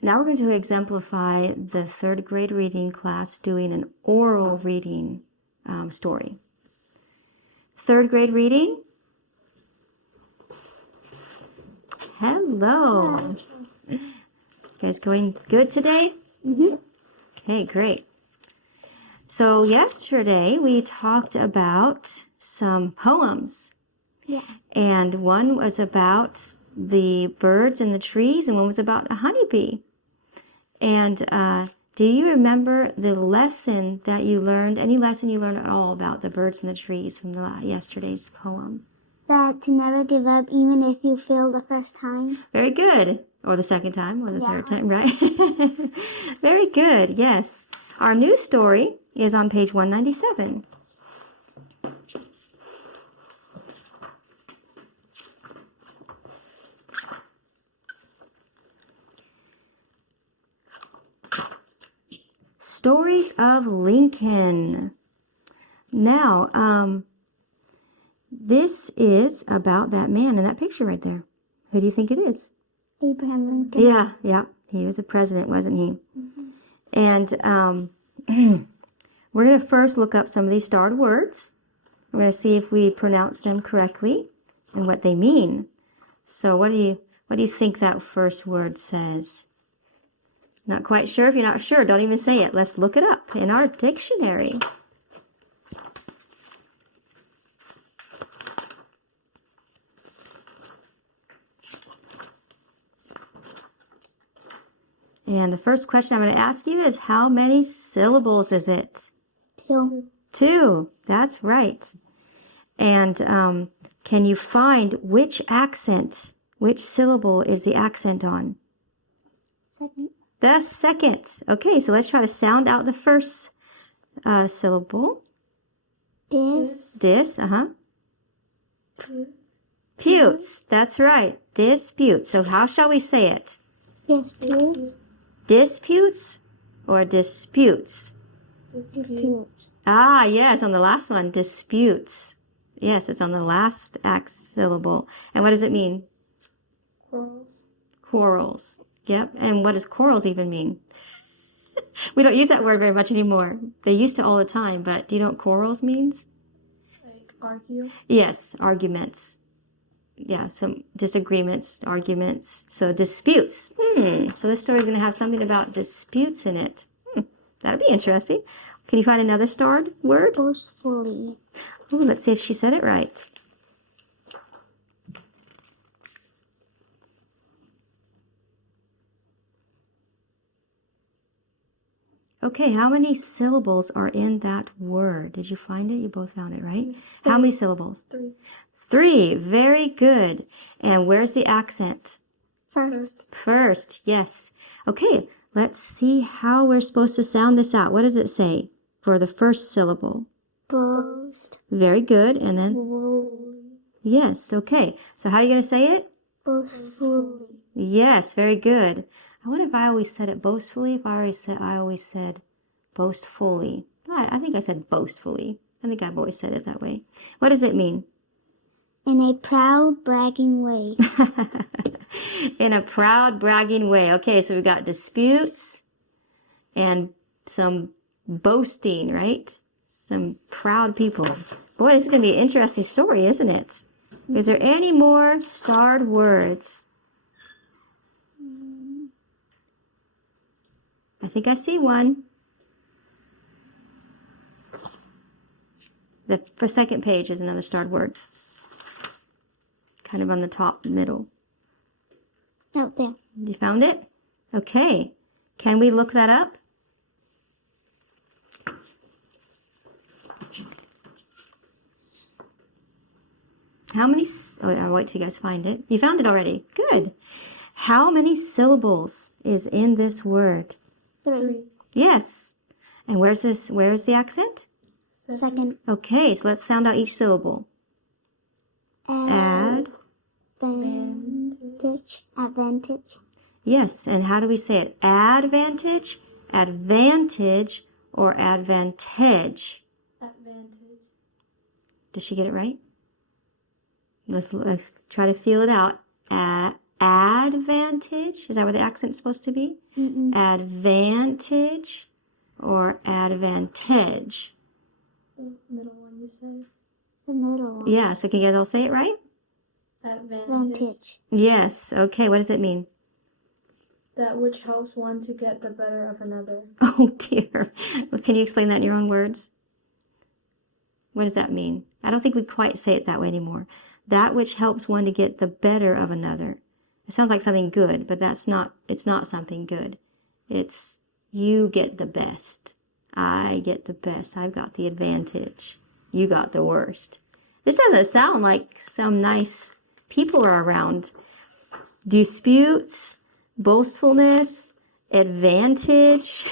Now we're going to exemplify the third grade reading class doing an oral reading story. Third grade reading. Hello. You guys going good today? Mm-hmm. Okay, great. So yesterday we talked about some poems. Yeah. And one was about the birds and the trees, and one was about a honeybee. And do you remember the lesson that you learned, any lesson you learned at all about the birds and the trees from yesterday's poem? That to never give up even if you fail the first time. Very good. Or the second time, or the third time, right? Very good, yes. Our new story is on page 197. Stories of Lincoln. Now, this is about that man in that picture right there. Who do you think it is? Abraham Lincoln. Yeah. He was a president, wasn't he? Mm-hmm. And we're going to first look up some of these starred words. We're going to see if we pronounce them correctly and what they mean. So what do you think that first word says? Not quite sure? If you're not sure, don't even say it. Let's look it up in our dictionary. And the first question I'm going to ask you is, how many syllables is it? 2. 2. That's right. And can you find which syllable is the accent on? Second. The second. Okay, so let's try to sound out the first syllable. Dis. Putes. That's right. Dispute. So how shall we say it? Disputes. Disputes or disputes? Disputes. Ah, yes, on the last one, disputes. Yes, it's on the last syllable. And what does it mean? Quarrels. Quarrels. Yep. And what does quarrels even mean? We don't use that word very much anymore. They used to all the time, but do you know what quarrels means? Like argue? Yes, arguments. Yeah, some disagreements, arguments. So disputes. So this story is going to have something about disputes in it. That'll be interesting. Can you find another starred word? Boastfully. Oh, let's see if she said it right. Okay, how many syllables are in that word? Did you find it? You both found it, right? 3. How many syllables? 3. 3. Very good. And where's the accent? First. First, yes. Okay, let's see how we're supposed to sound this out. What does it say for the first syllable? Boast. Very good. And then? Fully. Yes, okay. So how are you going to say it? Boastfully. Yes, very good. I wonder if I always said it boastfully, if I always said boastfully. I think I said boastfully. I think I've always said it that way. What does it mean? In a proud, bragging way. In a proud, bragging way. Okay, so we've got disputes and some boasting, right? Some proud people. Boy, this is going to be an interesting story, isn't it? Is there any more starred words? I think I see one. The second page is another starred word. Kind of on the top middle. Out there. You found it? Okay. Can we look that up? How many... Oh, I'll wait till you guys find it. You found it already. Good. How many syllables is in this word? 3. Yes. And where's the accent? Second. Okay, so let's sound out each syllable. Add. Advantage. Advantage. Yes, and how do we say it? Advantage, advantage, or advantage? Advantage. Did she get it right? Let's try to feel it out. advantage. Is that where the accent's supposed to be? Mm-mm. Advantage or advantage? The middle one you said. The middle one. Yeah, so can you guys all say it right? Advantage. Advantage. Yes. Okay, what does it mean? That which helps one to get the better of another. Oh dear. Well, can you explain that in your own words? What does that mean? I don't think we quite say it that way anymore. That which helps one to get the better of another. It sounds like something good, but it's not something good. It's you get the best. I get the best. I've got the advantage. You got the worst. This doesn't sound like some nice people are around. Disputes, boastfulness, advantage.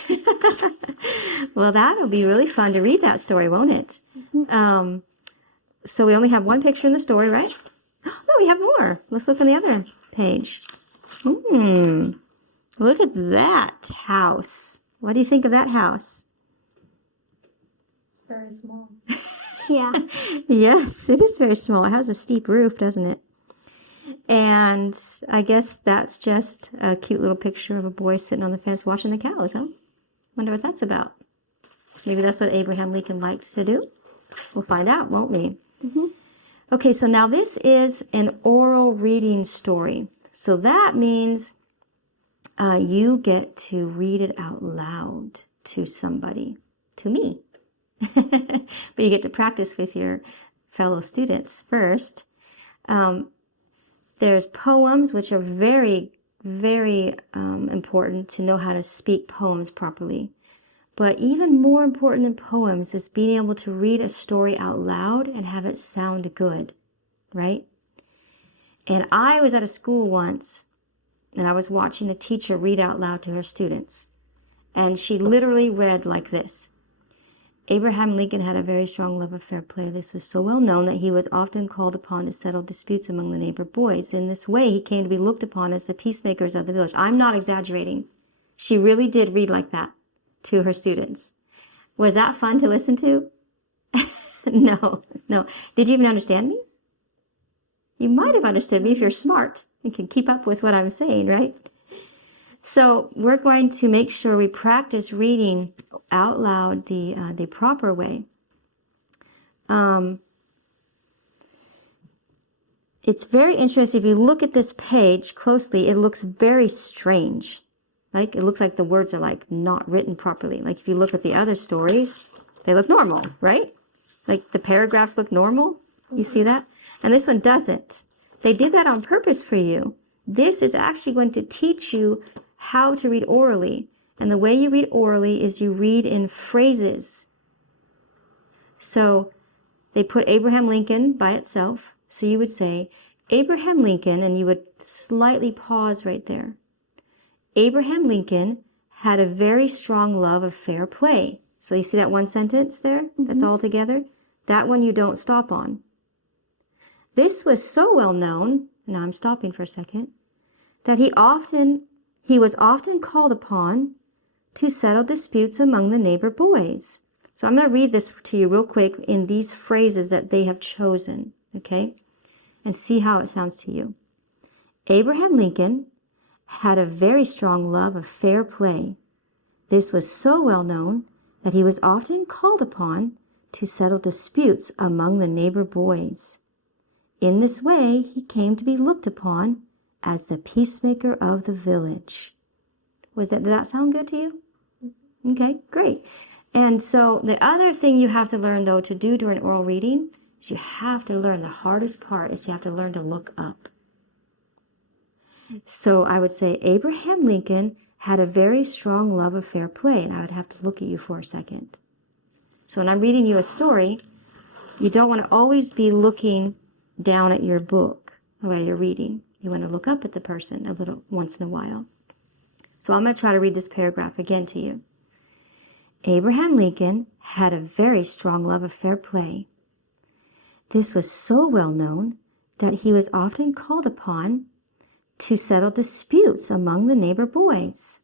Well, that'll be really fun to read that story, won't it? So we only have one picture in the story, right? No, we have more. Let's look on the other page. Look at that house. What do you think of that house? Very small. Yeah. Yes, it is very small. It has a steep roof, doesn't it? And I guess that's just a cute little picture of a boy sitting on the fence watching the cows, huh? Wonder what that's about. Maybe that's what Abraham Lincoln liked to do. We'll find out, won't we? Okay, so now this is an oral reading story. So that means you get to read it out loud to somebody, to me. But you get to practice with your fellow students first. There's poems, which are very, very important to know how to speak poems properly. But even more important than poems is being able to read a story out loud and have it sound good, right? And I was at a school once, and I was watching a teacher read out loud to her students. And she literally read like this. Abraham Lincoln had a very strong love of fair play. This was so well known that he was often called upon to settle disputes among the neighbor boys. In this way, he came to be looked upon as the peacemakers of the village. I'm not exaggerating. She really did read like that to her students. Was that fun to listen to? No. Did you even understand me? You might have understood me if you're smart and can keep up with what I'm saying, right? So we're going to make sure we practice reading out loud the proper way. It's very interesting. If you look at this page closely, it looks very strange. Like it looks like the words are like not written properly. Like if you look at the other stories, they look normal, right? Like the paragraphs look normal. You see that? And this one doesn't. They did that on purpose for you. This is actually going to teach you how to read orally. And the way you read orally is you read in phrases. So they put Abraham Lincoln by itself. So you would say, Abraham Lincoln, and you would slightly pause right there. Abraham Lincoln had a very strong love of fair play. So you see that one sentence there? That's all together? That one you don't stop on. This was so well known, now I'm stopping for a second, that he was often called upon to settle disputes among the neighbor boys. So I'm going to read this to you real quick in these phrases that they have chosen, okay? And see how it sounds to you. Abraham Lincoln had a very strong love of fair play. This was so well known that he was often called upon to settle disputes among the neighbor boys. In this way, he came to be looked upon as the peacemaker of the village. Did that sound good to you? Okay, great. And so the other thing you have to learn, though, to do during oral reading is you have to learn, the hardest part is you have to learn to look up. So I would say Abraham Lincoln had a very strong love of fair play, and I would have to look at you for a second. So when I'm reading you a story, you don't want to always be looking down at your book while you're reading. You want to look up at the person a little once in a while. So I'm going to try to read this paragraph again to you. Abraham Lincoln had a very strong love of fair play. This was so well known that he was often called upon to settle disputes among the neighbor boys.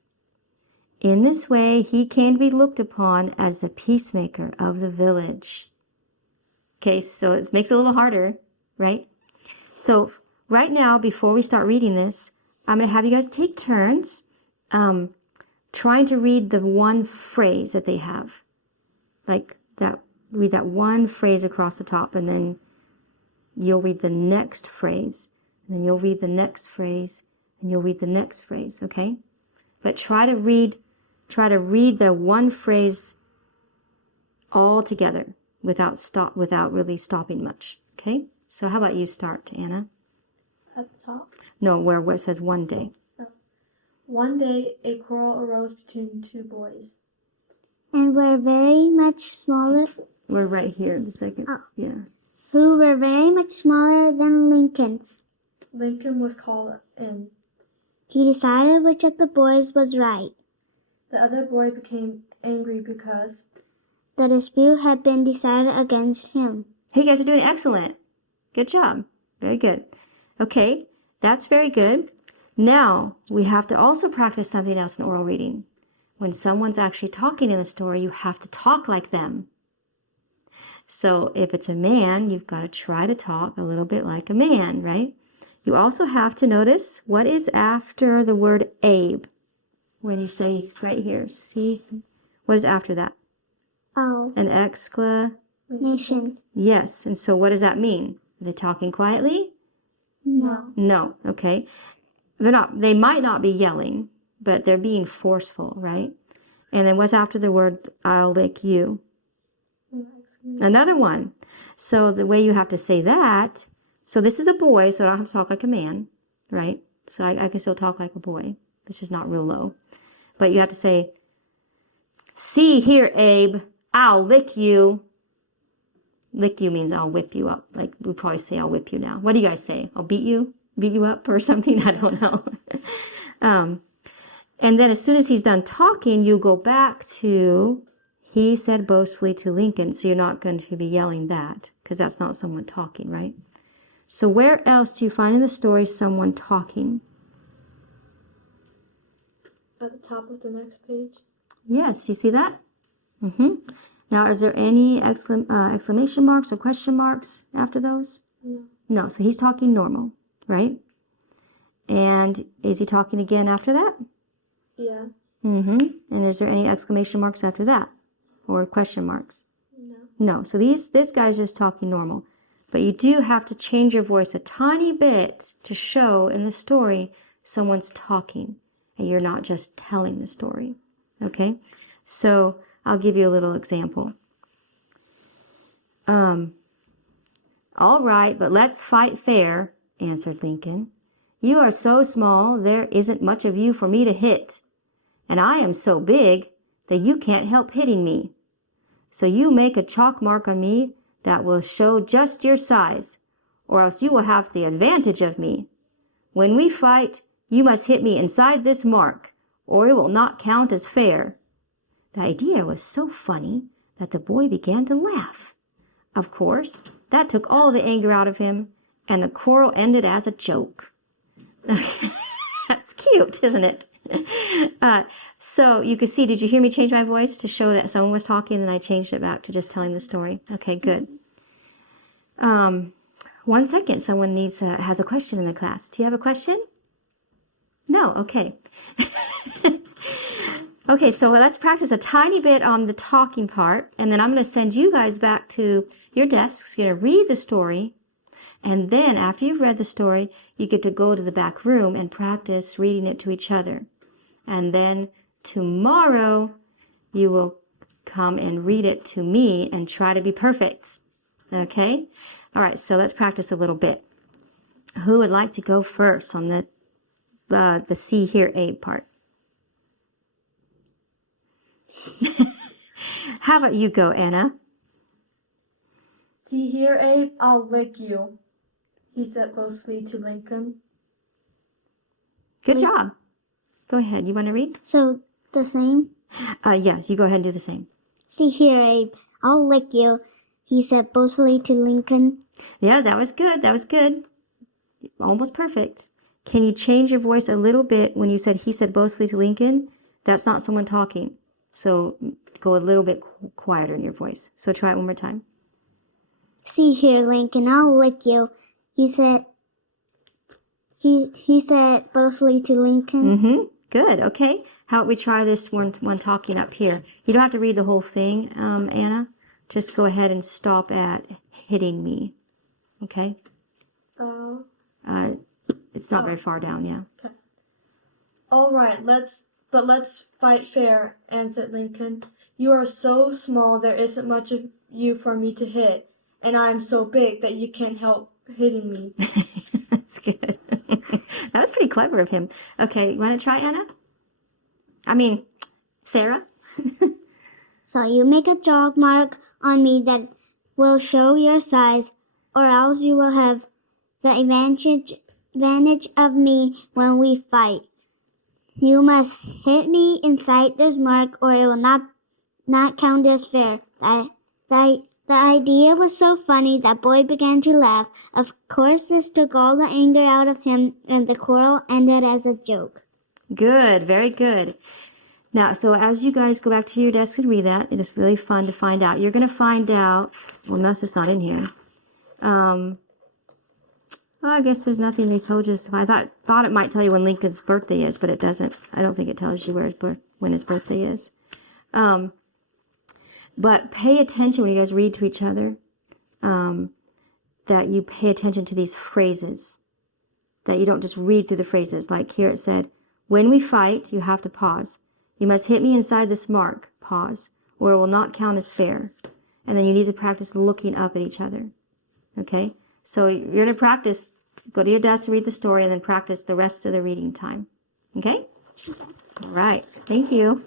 In this way, he came to be looked upon as the peacemaker of the village. Okay, so it makes it a little harder, right? So right now, before we start reading this, I'm going to have you guys take turns trying to read the one phrase that they have. Like that, read that one phrase across the top, and then you'll read the next phrase, and then you'll read the next phrase, and you'll read the next phrase, okay? But try to read the one phrase all together without really stopping much, okay? So how about you start, Anna? At the top. No, where it says one day. One day, a quarrel arose between two boys. And were very much smaller, We're right here, the second. Oh. Yeah. who were very much smaller than Lincoln. Lincoln was called in. He decided which of the boys was right. The other boy became angry because The dispute had been decided against him. Hey, you guys are doing excellent. Good job. Very good. Okay, that's very good. Now, we have to also practice something else in oral reading. When someone's actually talking in the story, you have to talk like them. So if it's a man, you've got to try to talk a little bit like a man, right? You also have to notice what is after the word Abe. When you say it's right here, see? What is after that? Oh, An exclamation. nation. Yes, and so what does that mean? Are they talking quietly? No. No, okay. They might not be yelling, but they're being forceful, right? And then what's after the word I'll lick you? Another one. So the way you have to say that, so this is a boy, so I don't have to talk like a man, right? So I can still talk like a boy, which is not real low. But you have to say, see here, Abe, I'll lick you. Lick you means I'll whip you up. Like we probably say I'll whip you now. What do you guys say? I'll beat you up or something? I don't know. And then as soon as he's done talking, you go back to, he said boastfully to Lincoln. So you're not going to be yelling that because that's not someone talking, right? So where else do you find in the story someone talking? at the top of the next page. Yes, you see that? Now, is there any exclamation marks or question marks after those? No. No, so he's talking normal, right? And is he talking again after that? Yeah. And is there any exclamation marks after that? Or question marks? No. No, so this guy's just talking normal. But you do have to change your voice a tiny bit to show in the story someone's talking. And you're not just telling the story. Okay? So I'll give you a little example. All right, but let's fight fair, answered Lincoln. You are so small, there isn't much of you for me to hit. And I am so big that you can't help hitting me. So you make a chalk mark on me that will show just your size, or else you will have the advantage of me. When we fight, you must hit me inside this mark, or it will not count as fair. The idea was so funny that the boy began to laugh. Of course, that took all the anger out of him, and the quarrel ended as a joke. That's cute, isn't it? So you can see, did you hear me change my voice to show that someone was talking, and then I changed it back to just telling the story? Okay, good. 1 second, someone has a question in the class. Do you have a question? No, okay. Okay, so let's practice a tiny bit on the talking part, and then I'm going to send you guys back to your desks. You're going to read the story, and then after you've read the story, you get to go to the back room and practice reading it to each other. And then tomorrow, you will come and read it to me and try to be perfect. Okay? All right, so let's practice a little bit. Who would like to go first on the see, hear, Abe part? How about you go, Anna? See here, Abe, I'll lick you, he said boastfully to Lincoln. Good job. Go ahead. You want to read? So, the same? Yes, you go ahead and do the same. See here, Abe, I'll lick you, he said boastfully to Lincoln. Yeah, that was good. That was good. Almost perfect. Can you change your voice a little bit when you said he said boastfully to Lincoln? That's not someone talking. So go a little bit quieter in your voice. So try it one more time. See here, Lincoln, I'll lick you, he said He said boastfully to Lincoln. Mm-hmm. Good. Okay. How about we try this one talking up here? You don't have to read the whole thing, Anna. Just go ahead and stop at hitting me. Okay? It's not very far down, yeah. Okay. All right, let's fight fair, answered Lincoln. You are so small there isn't much of you for me to hit, and I am so big that you can't help hitting me. That's good. That was pretty clever of him. Okay, you want to try, Anna? I mean, Sarah? So you make a chalk mark on me that will show your size, or else you will have the advantage of me when we fight. You must hit me inside this mark, or it will not count as fair. The idea was so funny that Boy began to laugh. Of course, this took all the anger out of him, and the quarrel ended as a joke. Good, very good. Now, so as you guys go back to your desk and read that, it is really fun to find out. You're going to find out, well, unless it's not in here. Well, I guess there's nothing they told you. I thought it might tell you when Lincoln's birthday is, but it doesn't. I don't think it tells you when his birthday is. But pay attention when you guys read to each other, that you pay attention to these phrases, that you don't just read through the phrases. Like here it said, when we fight, you have to pause. You must hit me inside this mark, pause, or it will not count as fair. And then you need to practice looking up at each other. Okay? So you're going to practice, go to your desk, read the story, and then practice the rest of the reading time. Okay? All right. Thank you.